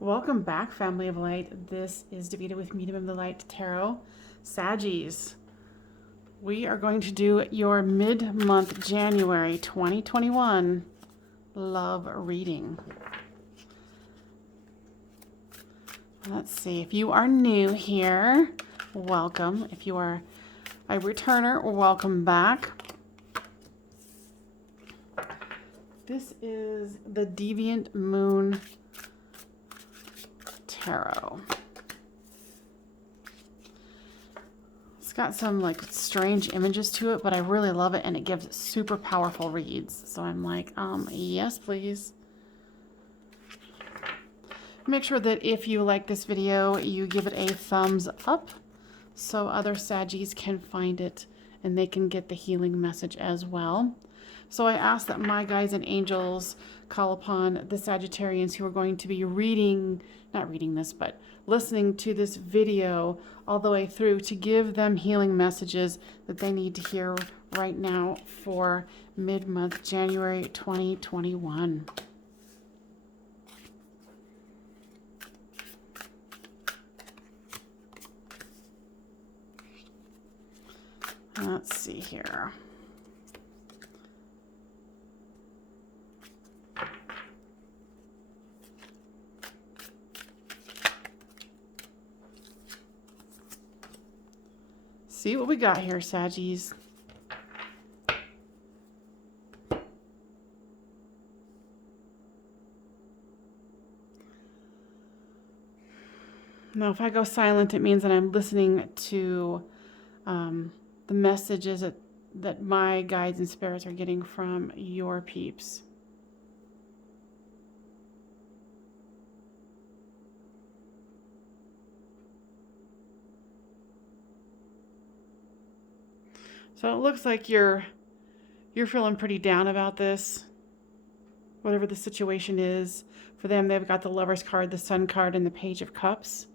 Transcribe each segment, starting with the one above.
Welcome back, family of light. This is Davita with Medium of the Light Tarot. Saggies, we are going to do your mid-month January 2021 love reading. Let's see. If you are new here, welcome. If you are a returner, welcome back. This is the Deviant Moon Tarot. It's got some like strange images to it, but I really love it, and it gives super powerful reads. So I'm like, yes, please. Make sure that if you like this video, you give it a thumbs up so other Saggies can find it and they can get the healing message as well. So I ask that my guides and angels call upon the Sagittarians who are going to be not reading this, but listening to this video all the way through to give them healing messages that they need to hear right now for mid-month January 2021. Let's see here. See what we got here, Saggies. Now, if I go silent, it means that I'm listening to the messages that my guides and spirits are getting from your peeps. So it looks like you're feeling pretty down about this, whatever the situation is. For them, they've got the Lover's card, the Sun card, and the Page of Cups.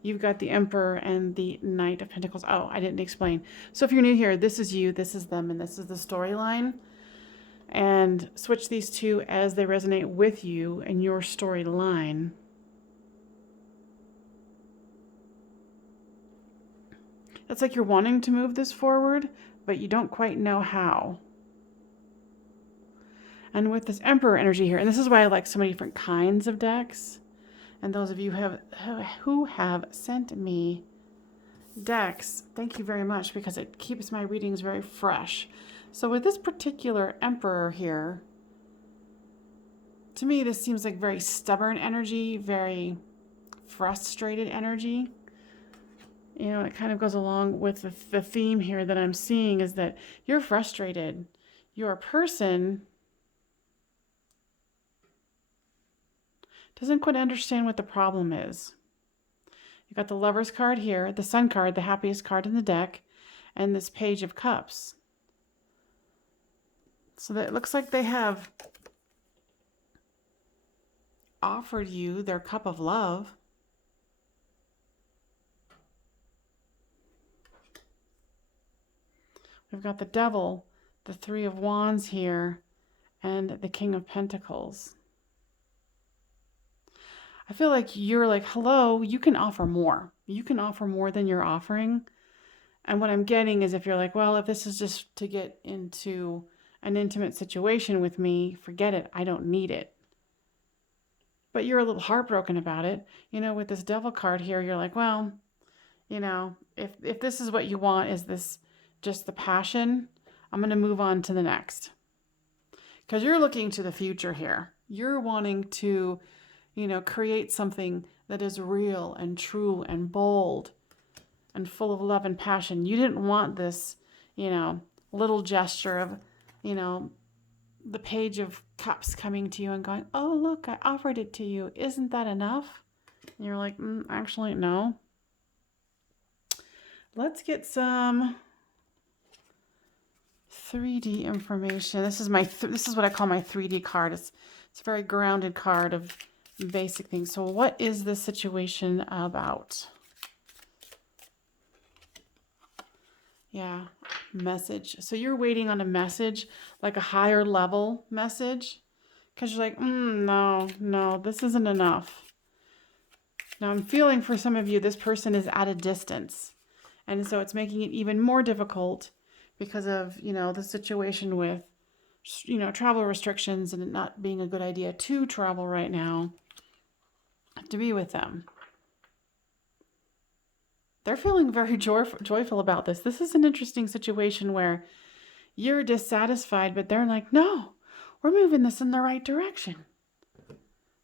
You've got the Emperor and the Knight of Pentacles. Oh, I didn't explain. So if you're new here, this is you, this is them, and this is the storyline. And switch these two as they resonate with you and your storyline. It's like you're wanting to move this forward, but you don't quite know how. And with this Emperor energy here, and this is why I like so many different kinds of decks. And those of you who have sent me decks, thank you very much, because it keeps my readings very fresh. So with this particular Emperor here, to me this seems like very stubborn energy, very frustrated energy. You know, it kind of goes along with the theme here that I'm seeing, is that you're frustrated. Your person doesn't quite understand what the problem is. You got the Lover's card here, the Sun card, the happiest card in the deck, and this Page of Cups. So that it looks like they have offered you their cup of love. We've got the Devil, the Three of Wands here, and the King of Pentacles. I feel like you're like, hello, you can offer more. You can offer more than you're offering. And what I'm getting is, if you're like, well, if this is just to get into an intimate situation with me, forget it. I don't need it. But you're a little heartbroken about it. You know, with this Devil card here, you're like, well, you know, if this is what you want, is this just the passion, I'm going to move on to the next. Because you're looking to the future here. You're wanting to, you know, create something that is real and true and bold and full of love and passion. You didn't want this, you know, little gesture of, you know, the Page of Cups coming to you and going, oh, look, I offered it to you. Isn't that enough? And you're like, actually, no. Let's get some 3D information. This is this is what I call my 3D card. It's a very grounded card of basic things. So what is this situation about? Yeah, message. So you're waiting on a message, like a higher level message, because you're like, no, this isn't enough. Now I'm feeling for some of you, this person is at a distance. And so it's making it even more difficult because of, the situation with, travel restrictions and it not being a good idea to travel right now to be with them. They're feeling very joyful about this. This is an interesting situation where you're dissatisfied, but they're like, no, we're moving this in the right direction.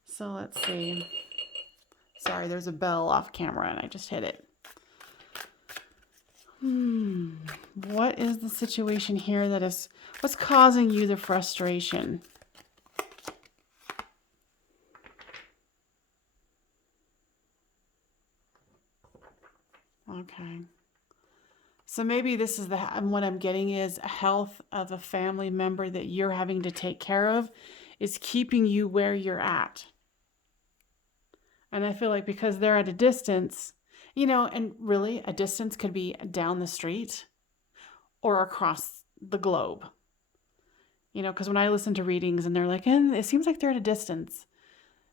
So let's see. Sorry, there's a bell off camera and I just hit it. What is the situation here what's causing you the frustration? Okay. So maybe this is what I'm getting is a health of a family member that you're having to take care of is keeping you where you're at. And I feel like because they're at a distance, and really a distance could be down the street or across the globe. Because when I listen to readings and they're like, and it seems like they're at a distance,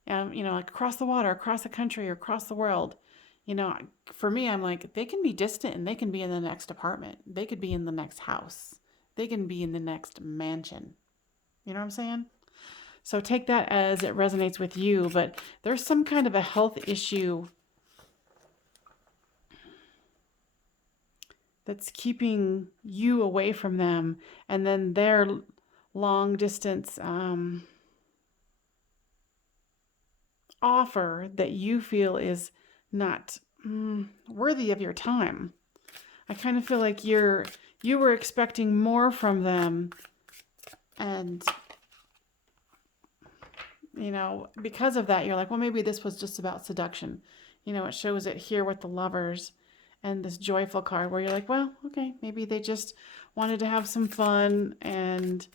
like across the water, across the country, or across the world. For me, I'm like, they can be distant and they can be in the next apartment. They could be in the next house. They can be in the next mansion. You know what I'm saying? So take that as it resonates with you, but there's some kind of a health issue that's keeping you away from them, and then their long distance offer that you feel is not worthy of your time. I kind of feel like you were expecting more from them, and because of that, you're like, well, maybe this was just about seduction. It shows it here with the lovers and this joyful card where you're like, well, okay, maybe they just wanted to have some fun and,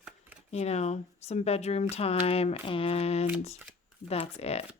some bedroom time, and that's it.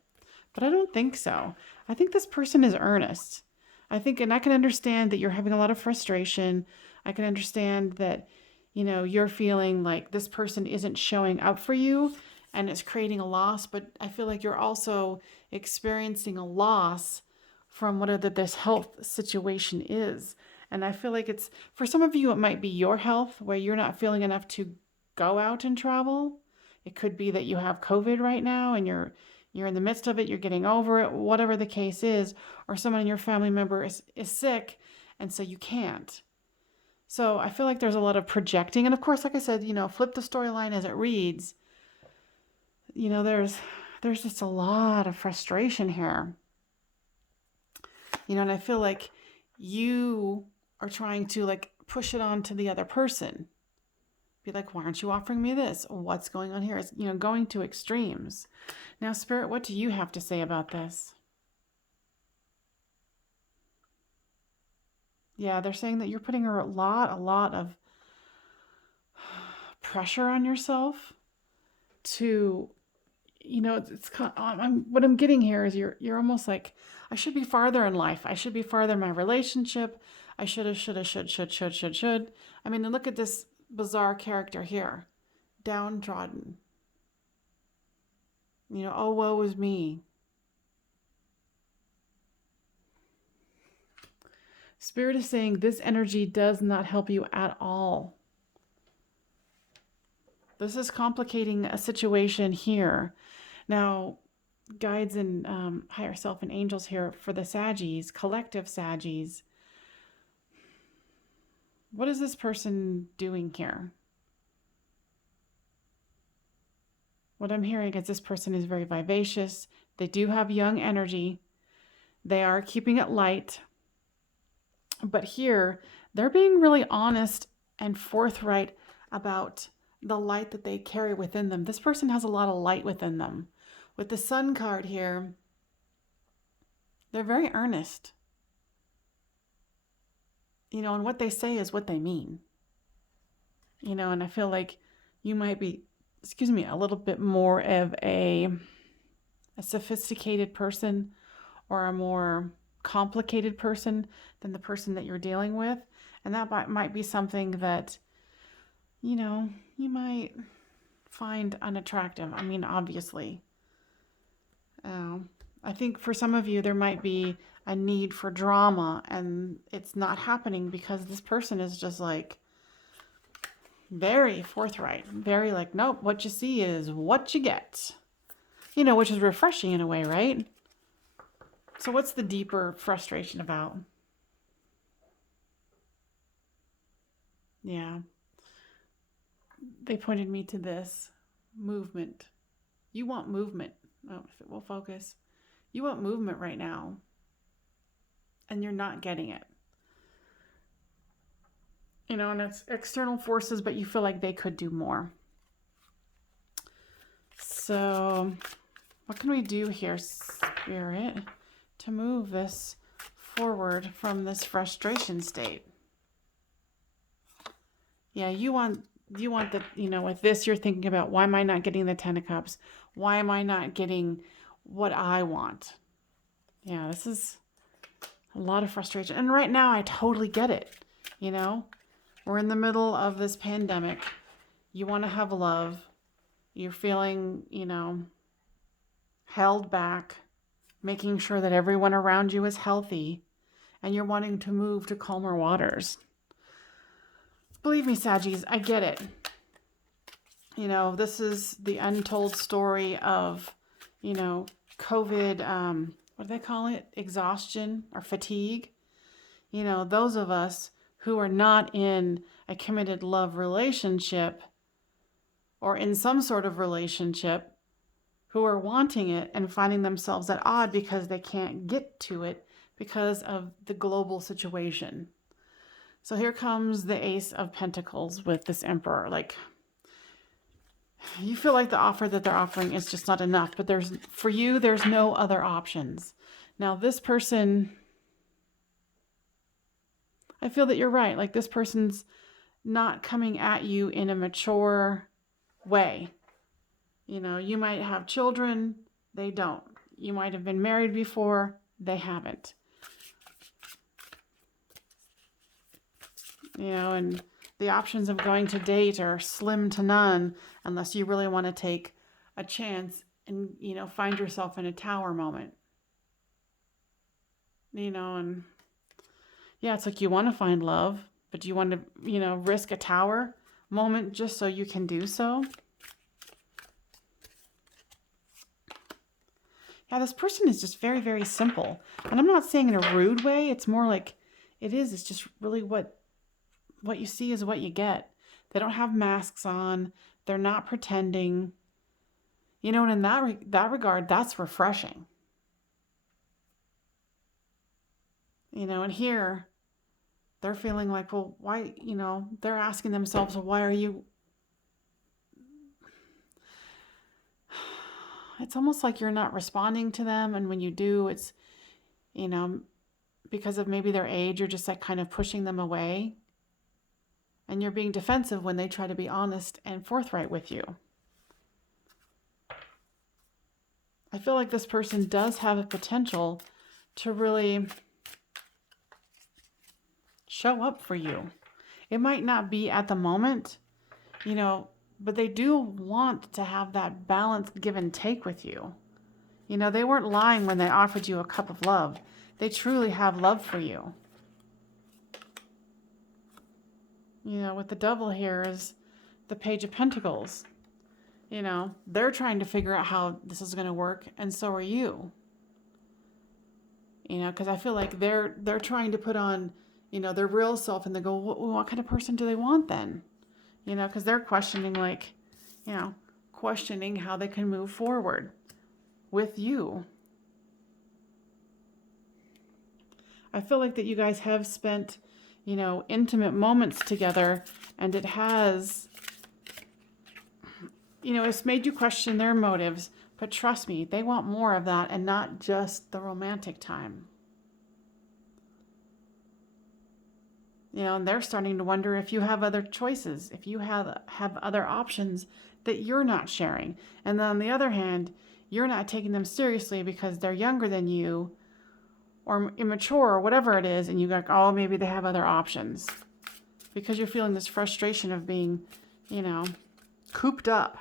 But I don't think so. I think this person is earnest. And I can understand that you're having a lot of frustration. I can understand that, you're feeling like this person isn't showing up for you and it's creating a loss. But I feel like you're also experiencing a loss from whatever this health situation is. And I feel like for some of you, it might be your health where you're not feeling enough to go out and travel. It could be that you have COVID right now and you're in the midst of it, you're getting over it, whatever the case is, or someone in your family member is sick, and so you can't. So I feel like there's a lot of projecting. And of course, like I said, flip the storyline as it reads. There's just a lot of frustration here. And I feel like you are trying to push it on to the other person. Be like, why aren't you offering me this? What's going on here? It's, going to extremes. Now, Spirit, what do you have to say about this? Yeah, they're saying that you're putting a lot of pressure on yourself to, it's what I'm getting here is you're almost like, I should be farther in life. I should be farther in my relationship. I should. I mean, and look at this bizarre character here, downtrodden. Oh, woe is me. Spirit is saying this energy does not help you at all. This is complicating a situation here. Now, guides and higher self and angels here for the Saggies, collective Saggies. What is this person doing here? What I'm hearing is this person is very vivacious. They do have young energy. They are keeping it light. But here, they're being really honest and forthright about the light that they carry within them. This person has a lot of light within them. With the Sun card here, they're very earnest. And what they say is what they mean. And I feel like you might be, a little bit more of a sophisticated person or a more complicated person than the person that you're dealing with. And that might be something that, you might find unattractive. I mean, obviously. I think for some of you, there might be a need for drama and it's not happening because this person is just like very forthright, very like, nope, what you see is what you get, which is refreshing in a way, right? So what's the deeper frustration about? Yeah. They pointed me to this movement. You want movement. Oh, if it will focus. You want movement right now. And you're not getting it. And it's external forces, but you feel like they could do more. So, what can we do here, Spirit, to move this forward from this frustration state? Yeah, you want the, with this, you're thinking about, why am I not getting the 10 of Cups? Why am I not getting what I want? Yeah, this is a lot of frustration. And right now, I totally get it. We're in the middle of this pandemic. You want to have love. You're feeling, held back, making sure that everyone around you is healthy, and you're wanting to move to calmer waters. Believe me, Saggies, I get it. This is the untold story of, COVID, what do they call it? Exhaustion or fatigue. Those of us who are not in a committed love relationship or in some sort of relationship, who are wanting it and finding themselves at odds because they can't get to it because of the global situation. So here comes the Ace of Pentacles with this Emperor. Like, you feel like the offer that they're offering is just not enough, but for you, there's no other options. Now, this person, I feel that you're right. Like, this person's not coming at you in a mature way. You might have children, they don't. You might have been married before, they haven't. And the options of going to date are slim to none unless you really want to take a chance and, find yourself in a tower moment. And yeah, it's like you want to find love, but do you want to, risk a tower moment just so you can do so? Yeah, this person is just very, very simple. And I'm not saying in a rude way. It's more like it's just really what you see is what you get. They don't have masks on. They're not pretending. And in that regard, that's refreshing. And here, they're feeling like, well, why, they're asking themselves, well, why are you... It's almost like you're not responding to them. And when you do, it's, because of maybe their age, you're just like kind of pushing them away. And you're being defensive when they try to be honest and forthright with you. I feel like this person does have a potential to really show up for you. It might not be at the moment, but they do want to have that balanced give and take with you. They weren't lying when they offered you a cup of love. They truly have love for you. With the Devil here is the Page of Pentacles. They're trying to figure out how this is going to work, and so are you. Because I feel like they're trying to put on, their real self, and they go, what kind of person do they want then? Because they're questioning, questioning how they can move forward with you. I feel like that you guys have spent, intimate moments together, and it has, it's made you question their motives, but trust me, they want more of that and not just the romantic time. And they're starting to wonder if you have other choices, if you have other options that you're not sharing. And then on the other hand, you're not taking them seriously because they're younger than you or immature or whatever it is. And you go, oh, maybe they have other options because you're feeling this frustration of being, cooped up.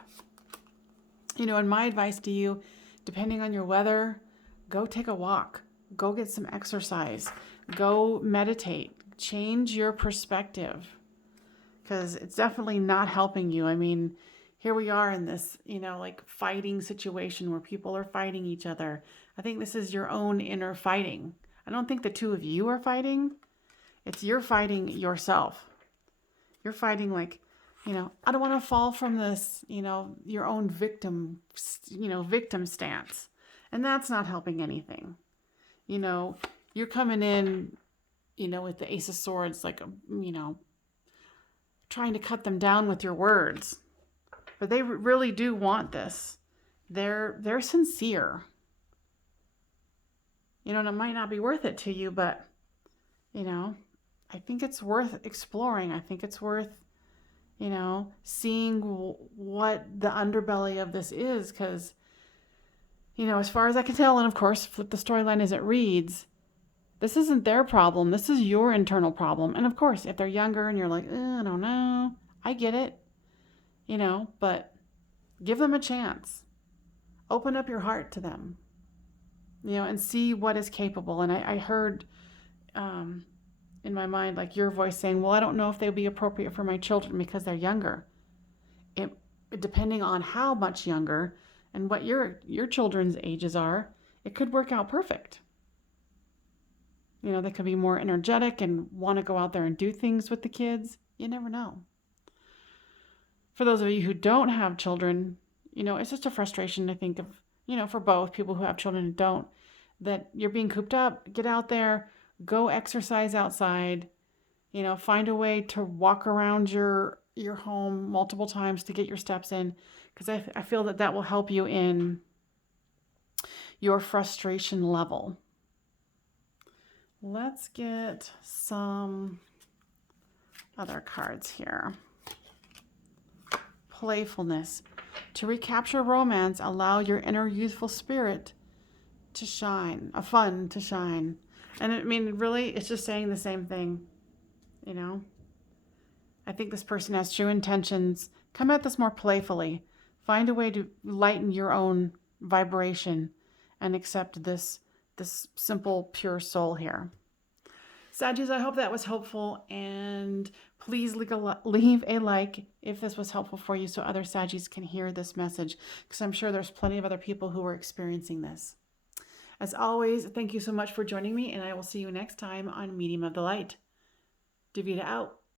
And my advice to you, depending on your weather, Go take a walk. Go get some exercise. Go meditate. Change your perspective, because it's definitely not helping you. I mean, here we are in this, like fighting situation where people are fighting each other. I think this is your own inner fighting. I don't think the two of you are fighting. It's you're fighting yourself. You're fighting like, I don't want to fall from this, your own victim stance. And that's not helping anything. You're coming in, with the Ace of Swords, like, trying to cut them down with your words. But they really do want this. They're sincere. And it might not be worth it to you, but, I think it's worth exploring. I think it's worth, seeing what the underbelly of this is. Because, as far as I can tell, and of course, flip the storyline as it reads, this isn't their problem. This is your internal problem. And of course, if they're younger and you're like, I don't know, I get it, but give them a chance. Open up your heart to them, and see what is capable. And I heard in my mind, like your voice saying, well, I don't know if they would be appropriate for my children because they're younger. Depending on how much younger and what your children's ages are, it could work out perfect. They could be more energetic and want to go out there and do things with the kids. You never know. For those of you who don't have children, it's just a frustration, I think, of, for both people who have children and don't, that you're being cooped up. Get out there, go exercise outside, find a way to walk around your home multiple times to get your steps in, because I feel that will help you in your frustration level. Let's get some other cards here. Playfulness. To recapture romance, allow your inner youthful spirit to shine, fun to shine. And I mean, really, it's just saying the same thing, I think this person has true intentions. Come at this more playfully. Find a way to lighten your own vibration and accept this simple, pure soul here. Saggies, I hope that was helpful, and please leave a like if this was helpful for you so other Saggies can hear this message, because I'm sure there's plenty of other people who are experiencing this. As always, thank you so much for joining me, and I will see you next time on Medium of the Light. Davida out.